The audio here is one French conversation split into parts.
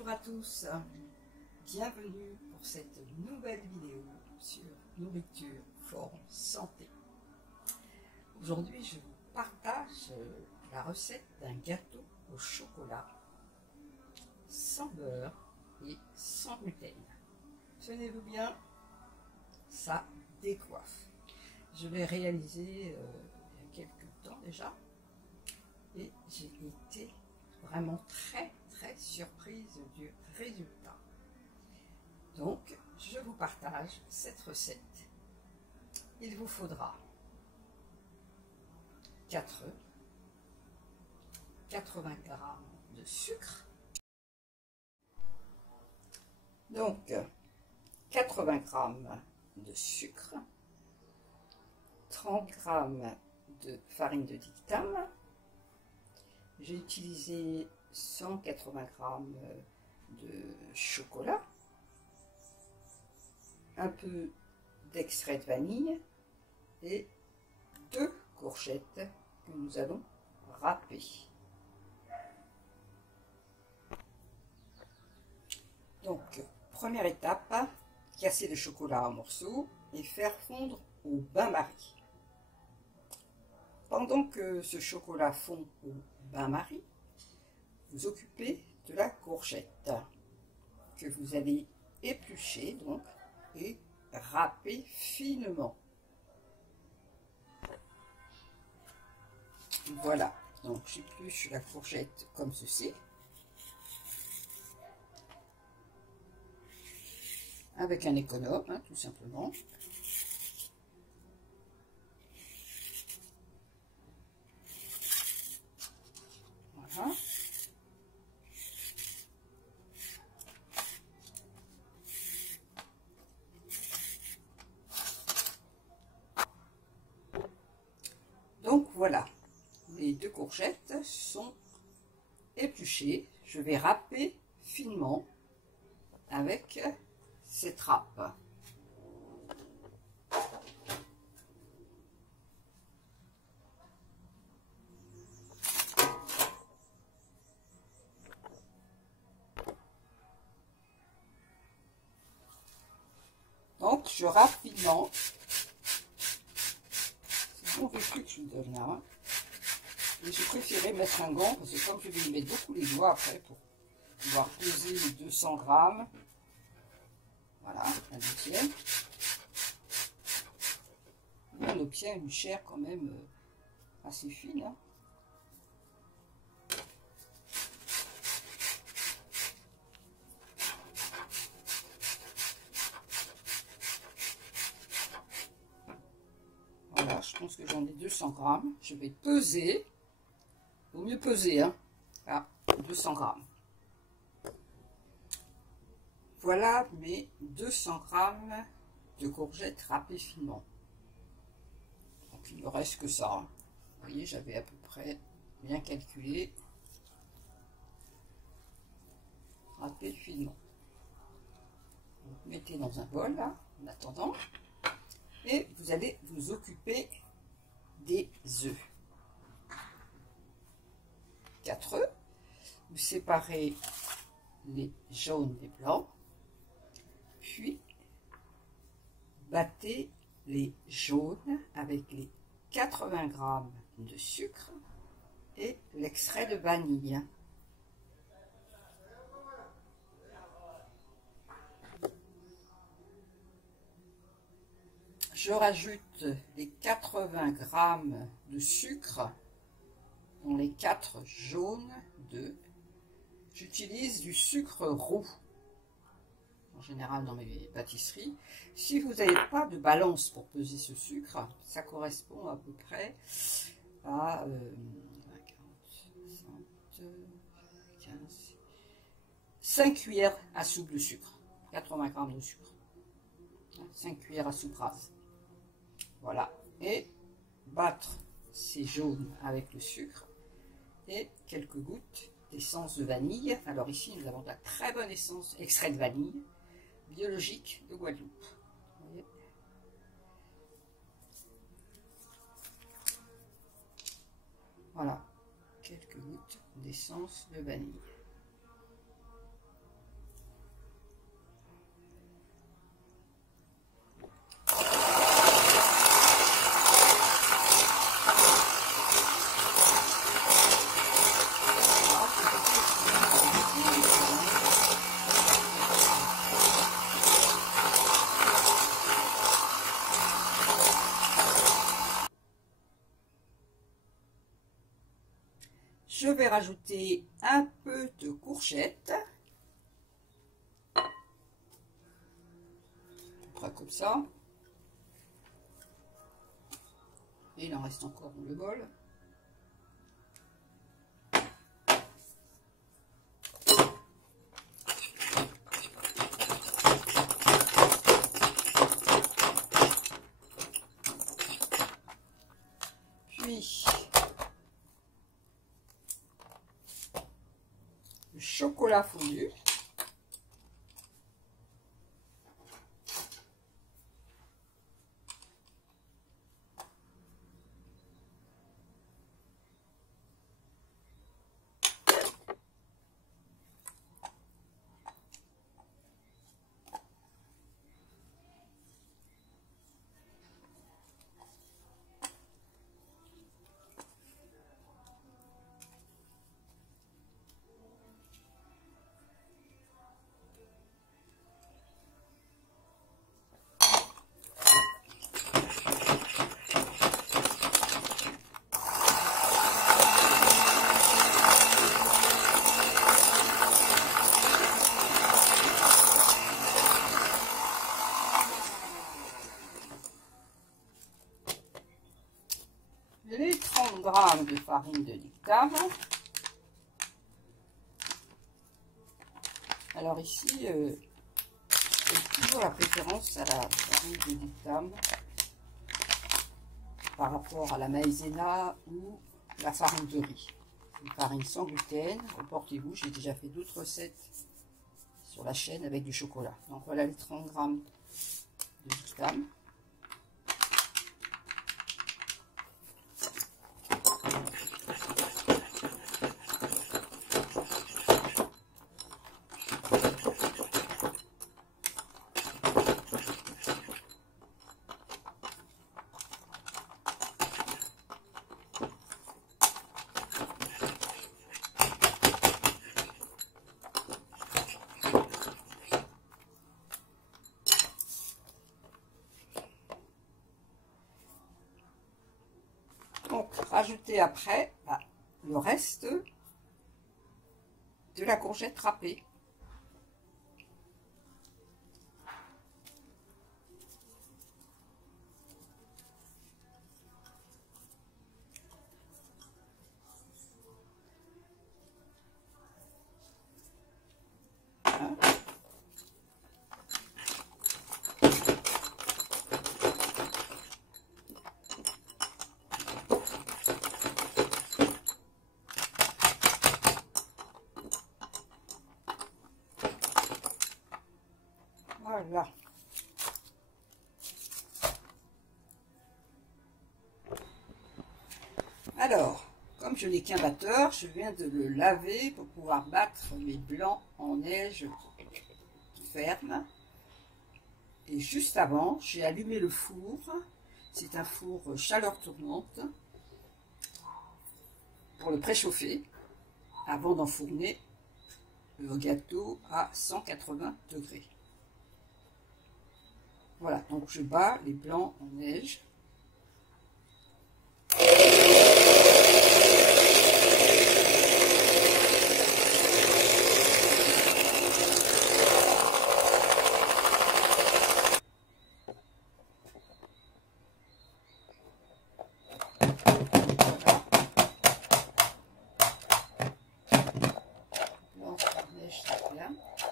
Bonjour à tous, bienvenue pour cette nouvelle vidéo sur nourriture, forme, santé. Aujourd'hui, je vous partage la recette d'un gâteau au chocolat sans beurre et sans gluten. Tenez-vous bien, ça décoiffe. Je l'ai réalisé il y a quelques temps déjà et j'ai été vraiment très surprise du résultat. Donc, je vous partage cette recette. Il vous faudra 4 œufs, 80 g de sucre, donc 80 g de sucre, 30 g de farine de dictame. J'ai utilisé 180 g de chocolat, un peu d'extrait de vanille et 2 courgettes que nous allons râper. Donc, première étape, casser le chocolat en morceaux et faire fondre au bain-marie. Pendant que ce chocolat fond au bain-marie, vous occupez de la courgette que vous allez éplucher donc et râper finement. Voilà, donc j'épluche la courgette comme ceci, avec un économe, hein, tout simplement. Voilà. Donc voilà, les 2 courgettes sont épluchées. Je vais râper finement avec cette râpe. Donc je râpe finement. On ne veut plus que je le donne là. Hein. Et j'ai préféré mettre un gant parce que comme je vais y mettre beaucoup les doigts après pour pouvoir peser les 200 grammes. Voilà, un deuxième. Et on obtient une chair quand même assez fine. Hein. Voilà, je pense que j'en ai 200 grammes. Je vais peser. Il vaut mieux peser, hein. Ah, 200 grammes. Voilà mes 200 grammes de courgettes râpées finement. Donc il ne me reste que ça. Hein. Vous voyez, j'avais à peu près bien calculé. Râpées finement. Donc, mettez dans un bol là, en attendant. Et vous allez vous occuper des œufs. 4 œufs. Vous séparez les jaunes des blancs. Puis, battez les jaunes avec les 80 g de sucre et l'extrait de vanille. Je rajoute les 80 g de sucre dans les 4 jaunes d'œufs. J'utilise du sucre roux, en général dans mes pâtisseries. Si vous n'avez pas de balance pour peser ce sucre, ça correspond à peu près à 5 cuillères à soupe de sucre, 80 g de sucre, 5 cuillères à soupe rase. Voilà, et battre ces jaunes avec le sucre et quelques gouttes d'essence de vanille. Alors ici, nous avons de la très bonne essence, extrait de vanille, biologique de Guadeloupe. Vous voyez. Voilà, quelques gouttes d'essence de vanille. Je vais rajouter un peu de courgettes. Comme ça. Et il en reste encore dans le bol. Puis le chocolat fondu. Les 30 g de farine de dictame. Alors ici, j'ai toujours la préférence à la farine de dictame par rapport à la maïzena ou la farine de riz. Une farine sans gluten, reportez-vous, j'ai déjà fait d'autres recettes sur la chaîne avec du chocolat. Donc voilà les 30 g de dictame. Donc, rajouter après le reste de la courgette râpée. Voilà. Alors, comme je n'ai qu'un batteur, je viens de le laver pour pouvoir battre mes blancs en neige ferme. Et juste avant, j'ai allumé le four. C'est un four chaleur tournante pour le préchauffer avant d'enfourner le gâteau à 180 degrés. Voilà, donc je bats les blancs en neige.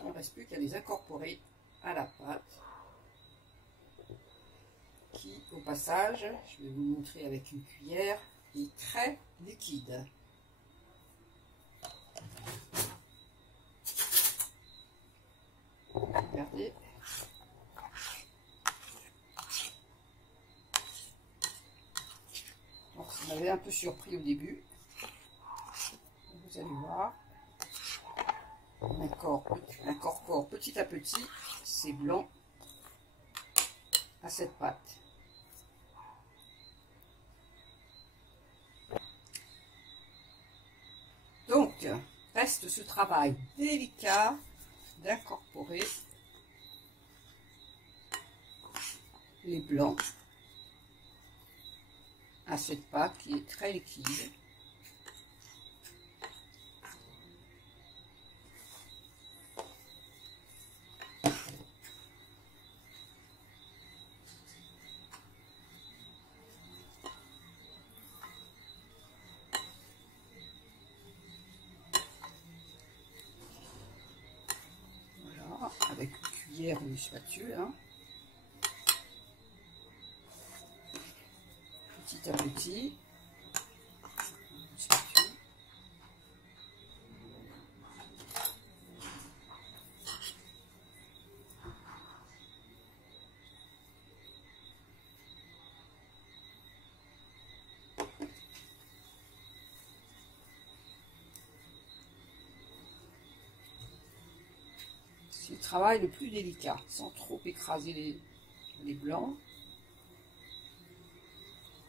Il ne reste plus qu'à les incorporer à la pâte qui, au passage, je vais vous montrer avec une cuillère, est très liquide. Regardez. Donc, ça m'avait un peu surpris au début. Vous allez voir. On incorpore petit à petit ces blancs à cette pâte. Donc, reste ce travail délicat d'incorporer les blancs à cette pâte qui est très liquide. cuillère ou une spatule, hein. Petit à petit. Une spatule. C'est le travail le plus délicat, sans trop écraser les blancs.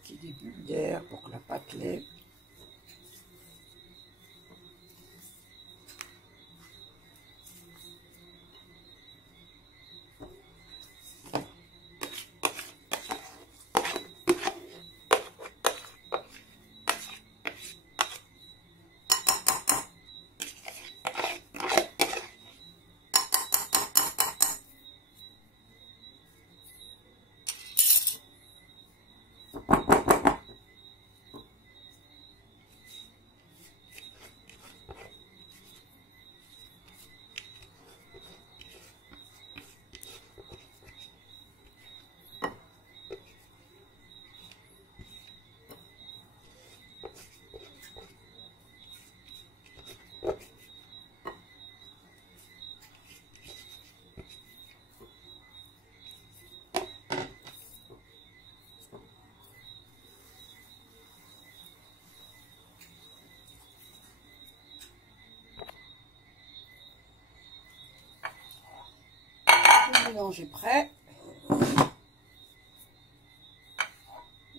Qu'il y ait des bulles d'air pour que la pâte lève. Le mélange est prêt.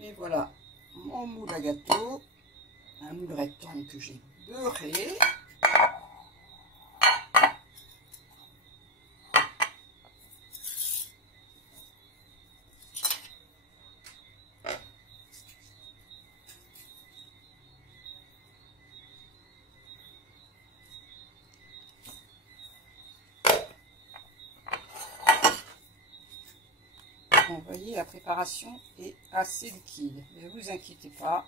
Et voilà mon moule à gâteau. Un moule rectangle que j'ai beurré. Vous voyez, la préparation est assez liquide. Ne vous inquiétez pas.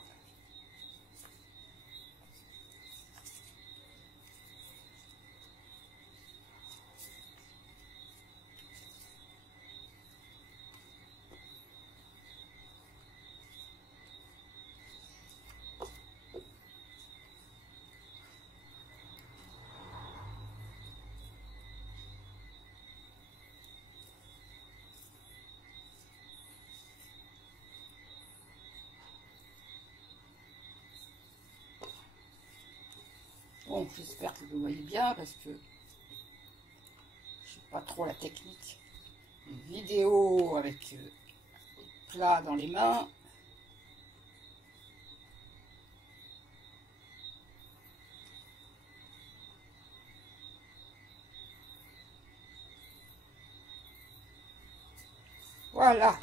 Bon, j'espère que vous voyez bien parce que je sais pas trop la technique. Une vidéo avec des plats dans les mains. Voilà.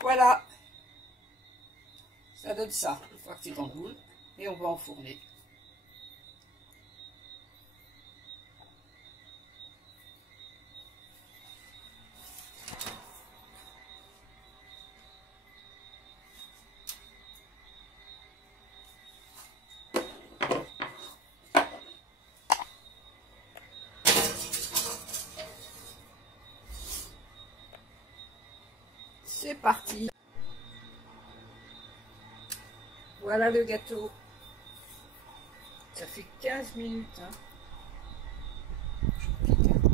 Voilà, ça donne ça, une fois que c'est dans le moule, et on va enfourner. C'est parti. Voilà le gâteau. Ça fait 15 minutes. Hein. Je pique un peu.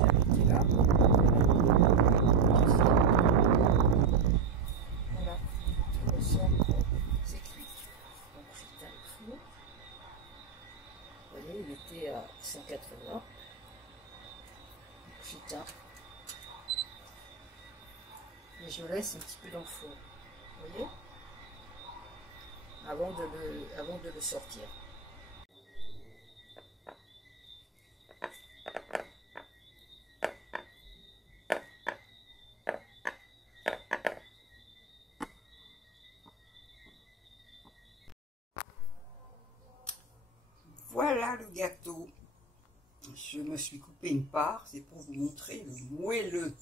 J'habite là. Voilà. Tu ressens, c'est cuit. Donc j'éteins le four. Vous voyez, il était à 180. J'éteins. Et je laisse un petit peu dans le four, vous voyez, avant de le sortir. Voilà le gâteau. Je me suis coupé une part, c'est pour vous montrer le moelleux.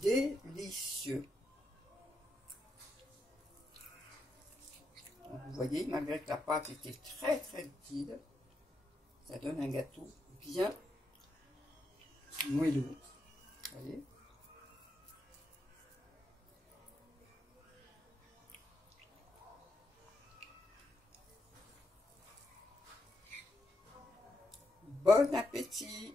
Délicieux. Vous voyez, malgré que la pâte était très liquide, ça donne un gâteau bien moelleux. Vous voyez? Bon appétit!